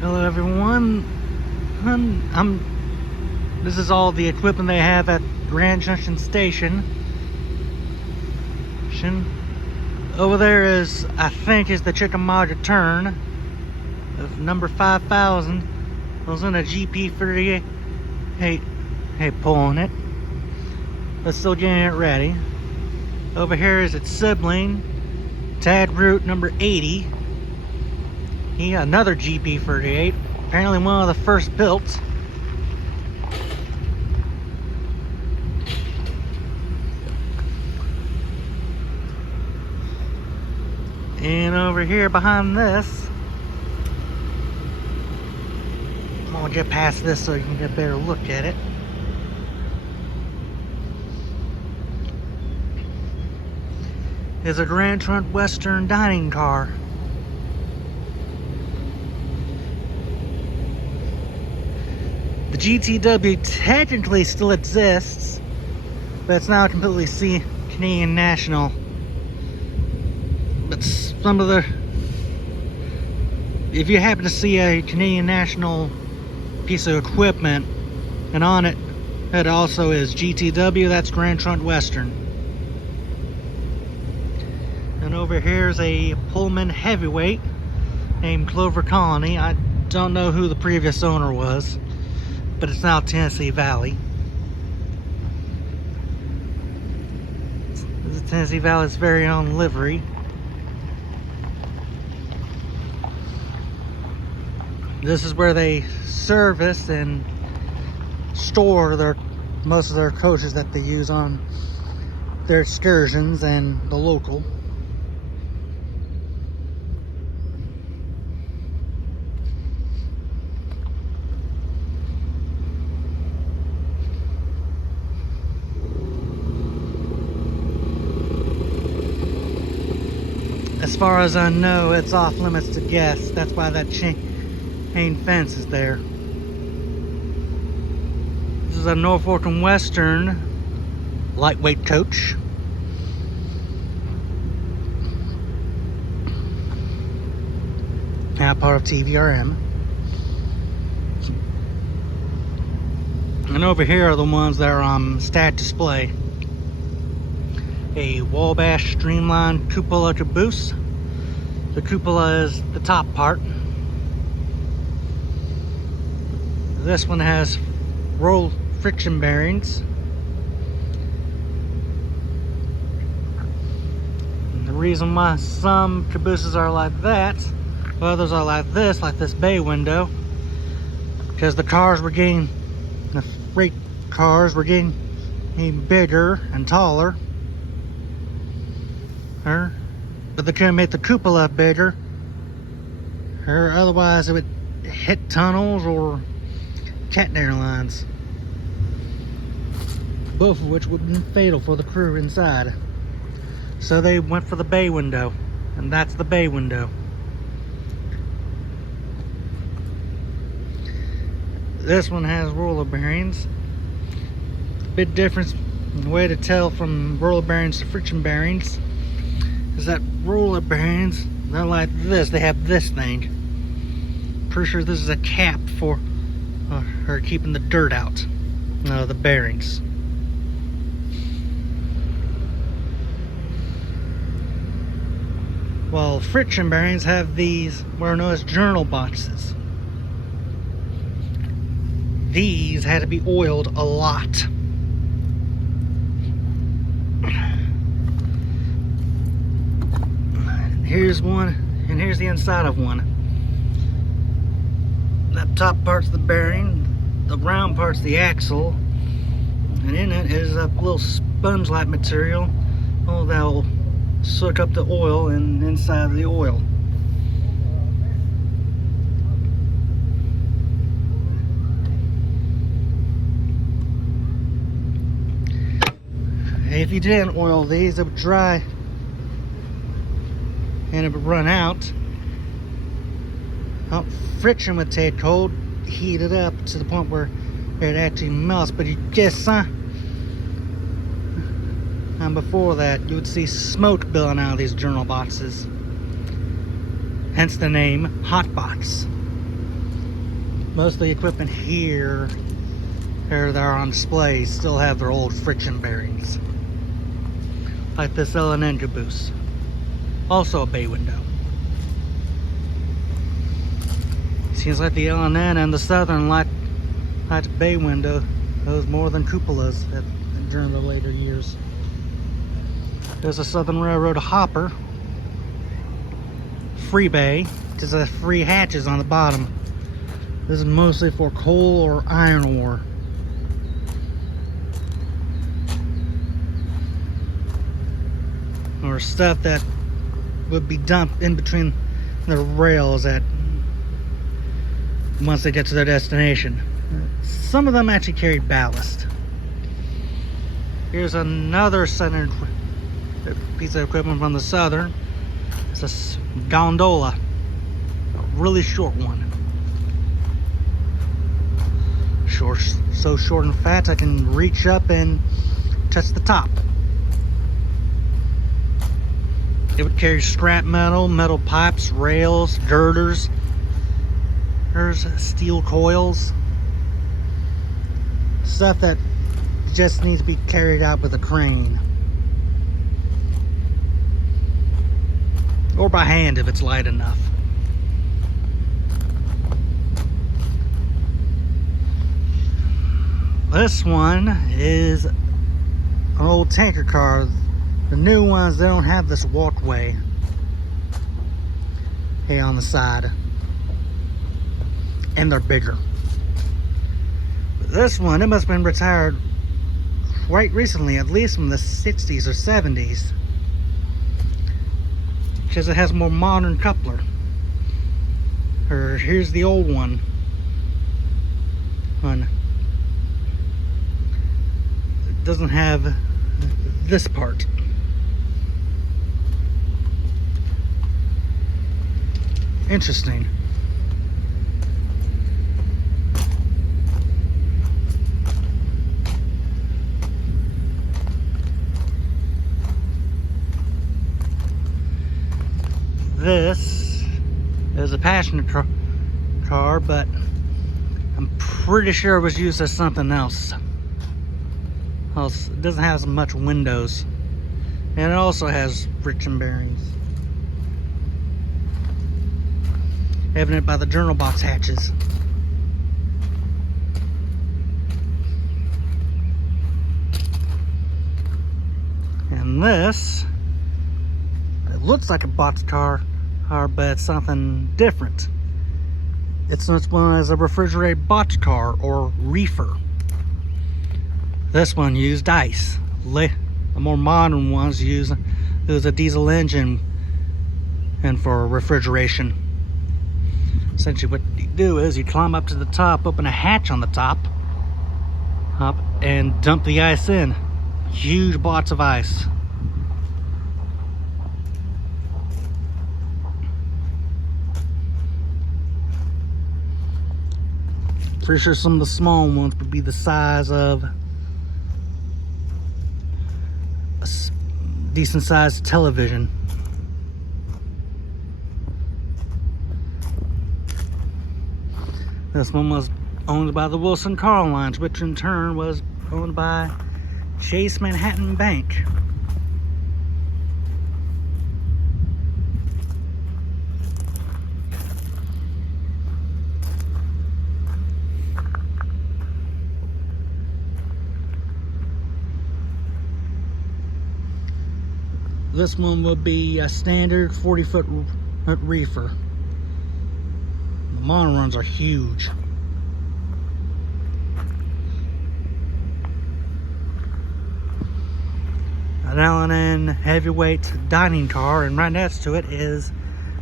Hello everyone. This is all the equipment they have at Grand Junction Station. Over there is, I think, is the Chickamauga turn of number 5000. I was in a GP38. Hey, pulling it, but still getting it ready. Over here is its sibling, Tad Root number 80. He got another GP38, apparently one of the first built. And over here behind this, I'm gonna get past this so you can get a better look at it. Is a Grand Trunk Western dining car. The GTW technically still exists, but it's now completely Canadian National. But some of the, if you happen to see a Canadian National piece of equipment, and on it, it also is GTW, that's Grand Trunk Western. And over here is a Pullman heavyweight named Clover Colony. I don't know who the previous owner was, but it's now Tennessee Valley. This is Tennessee Valley's very own livery. This is where they service and store most of their coaches that they use on their excursions and the local. As far as I know, it's off limits to guests. That's why that chain fence is there. This is a Norfolk and Western lightweight coach. Now part of TVRM. And over here are the ones that are on stat display. A Wabash Streamline Cupola caboose. The cupola is the top part. This one has roll friction bearings. And the reason why some cabooses are like that, others are like this bay window, because the freight cars were getting bigger and taller. But they couldn't make the cupola bigger, or otherwise it would hit tunnels or catenary lines, both of which would have been fatal for the crew inside. So they went for the bay window, and that's the bay window. This one has roller bearings. Big difference in the way to tell from roller bearings to friction bearings is that roller bearings, they're like this. They have this thing. Pretty sure this is a cap for keeping the dirt out, the bearings. While friction bearings have these, what are known as journal boxes. These had to be oiled a lot. Here's one, and here's the inside of one. That top part's the bearing, the round part's the axle, and in it is a little sponge-like material that will soak up the oil and inside of the oil. If you didn't oil these, it would dry and it would run out. Friction would take hold, heat it up to the point where it actually melts. But you guess, and before that, you would see smoke billowing out of these journal boxes. Hence the name Hot Box. Most of the equipment here that are on display still have their old friction bearings. Like this L&N caboose. Also a bay window. Seems like the L&N and the Southern like bay window those more than cupolas during the later years. There's a Southern Railroad hopper. Free bay, just has 3 hatches on the bottom. This is mostly for coal or iron ore. Or stuff that would be dumped in between the rails once they get to their destination. Some of them actually carried ballast. Here's another Southern piece of equipment from the Southern. It's a gondola, a really short one. Short, so short in fact I can reach up and touch the top. It would carry scrap metal, metal pipes, rails, girders. There's steel coils. Stuff that just needs to be carried out with a crane. Or by hand if it's light enough. This one is an old tanker car. The new ones, they don't have this walkway here on the side. And they're bigger. But this one, it must have been retired quite recently, at least from the 60s or 70s. Because it has a more modern coupler. Here's the old one. It doesn't have this part. Interesting. This is a passenger car, but I'm pretty sure it was used as something else. It doesn't have as much windows. And it also has friction bearings. Evident by the journal box hatches. And this, it looks like a box car, but it's something different. It's known as a refrigerated box car or reefer. This one used ice. The more modern ones use a diesel engine and for refrigeration. Essentially what you do is you climb up to the top, open a hatch on the top, and dump the ice in. Huge blocks of ice. Pretty sure some of the small ones would be the size of a decent sized television. This one was owned by the Wilson Car Lines, which in turn was owned by Chase Manhattan Bank. This one would be a standard 40-foot reefer. The monoruns are huge. An L&N heavyweight dining car, and right next to it is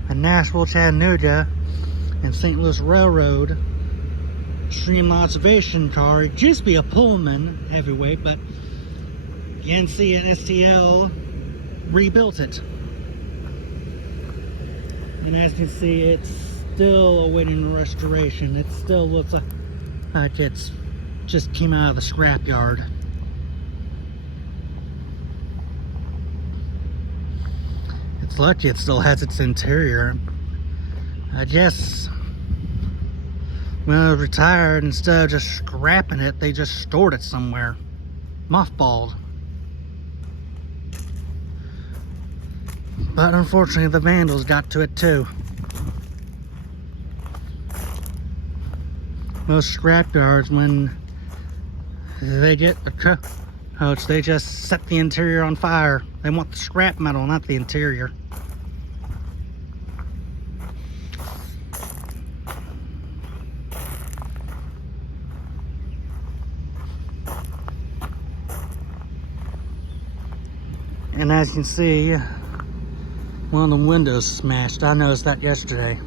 a Nashville, Chattanooga, and St. Louis Railroad stream observation car. It used to be a Pullman heavyweight, but NC and STL rebuilt it. And as you can see, it's still awaiting restoration. It still looks like it's just came out of the scrapyard. It's lucky it still has its interior. I guess when it was retired, instead of just scrapping it, they just stored it somewhere. Mothballed. But unfortunately, the vandals got to it too. Most scrapyards, when they get a coach, they just set the interior on fire. They want the scrap metal, not the interior. And as you can see, one of the windows smashed. I noticed that yesterday.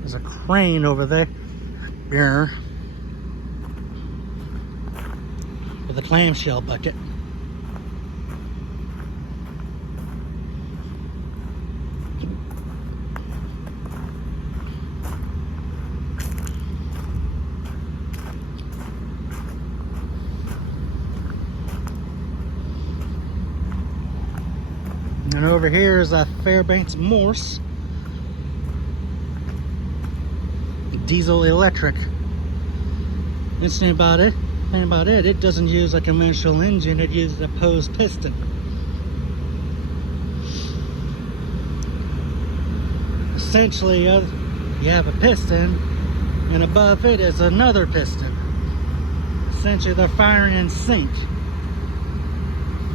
There's a crane over there with a clamshell bucket. And over here is a Fairbanks Morse diesel electric. Interesting about it, it doesn't use a conventional engine, it uses a opposed piston. Essentially, you have a piston, and above it is another piston. Essentially, they're firing in sync.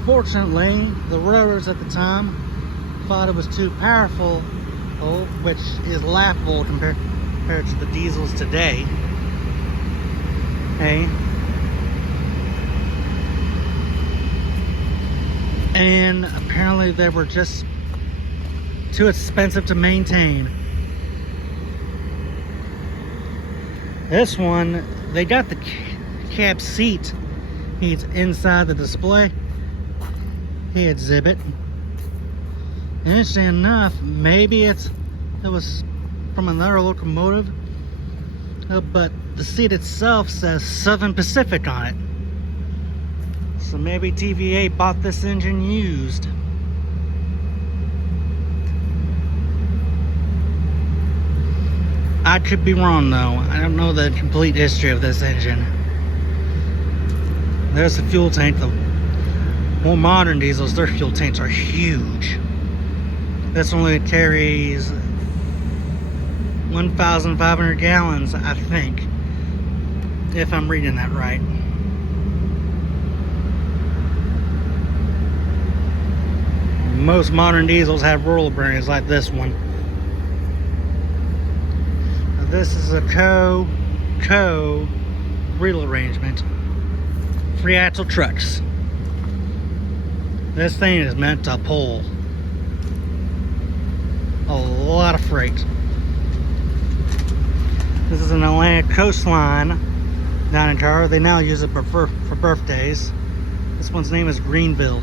Fortunately, the railroads at the time thought it was too powerful, which is laughable compared to the diesels today. Okay. And apparently they were just too expensive to maintain. This one, they got the cab seat he's inside the display exhibit. Interesting enough, maybe it was from another locomotive, but the seat itself says Southern Pacific on it. So maybe TVA bought this engine used. I could be wrong though. I don't know the complete history of this engine. There's the fuel tank. The more modern diesels, their fuel tanks are huge. This only carries 1,500 gallons, I think, if I'm reading that right. Most modern diesels have roller bearings like this one. Now, this is a co wheel arrangement. 3-axle trucks. This thing is meant to pull a lot of freight. This is an Atlantic coastline down in Colorado. They now use it for birthdays. This one's name is Greenville.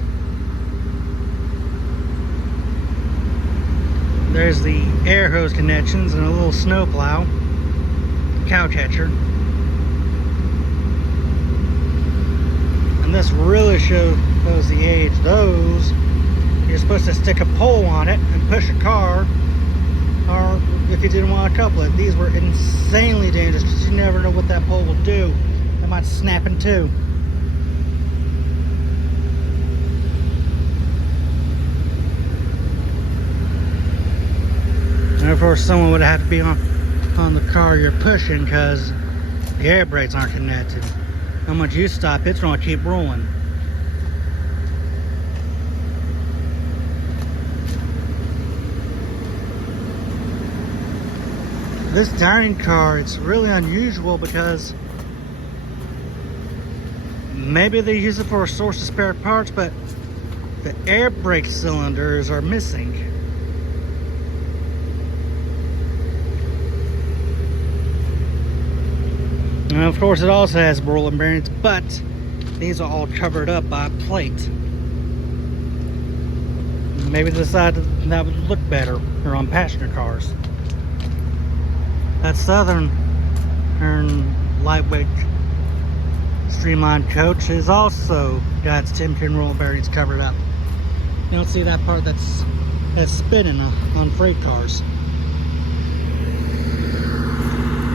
There's the air hose connections and a little snow plow, cow catcher. And this really shows the age. Those, you're supposed to stick a pole on it and push a car, or if you didn't want to couple it. These were insanely dangerous because you never know what that pole will do. It might snap in two. And of course, someone would have to be on the car you're pushing because the air brakes aren't connected. How much you stop, it's going to keep rolling. This dining car, it's really unusual because maybe they use it for a source of spare parts, but the air brake cylinders are missing. And of course, it also has rolling bearings, but these are all covered up by a plate. Maybe they decided that would look better on passenger cars. That Southern lightweight streamlined coach is also got its 10-pin roll bearings covered up. You don't see that part that's spinning on freight cars.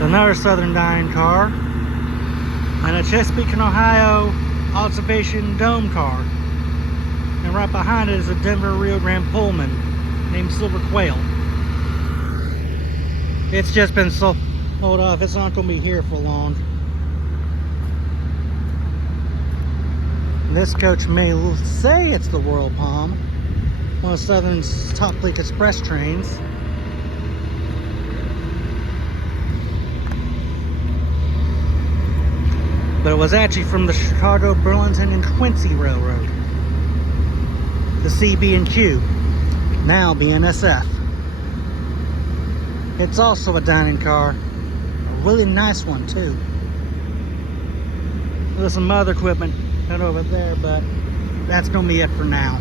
Another Southern Dining car. And a Chesapeake, Ohio observation dome car. And right behind it is a Denver Rio Grande Pullman named Silver Quail. It's just been sold off. It's not going to be here for long. This coach may say it's the Royal Palm, one of Southern's top league express trains. But it was actually from the Chicago, Burlington, and Quincy Railroad. The CB&Q, now BNSF. It's also a dining car, a really nice one too. There's some other equipment out over there, but that's gonna be it for now.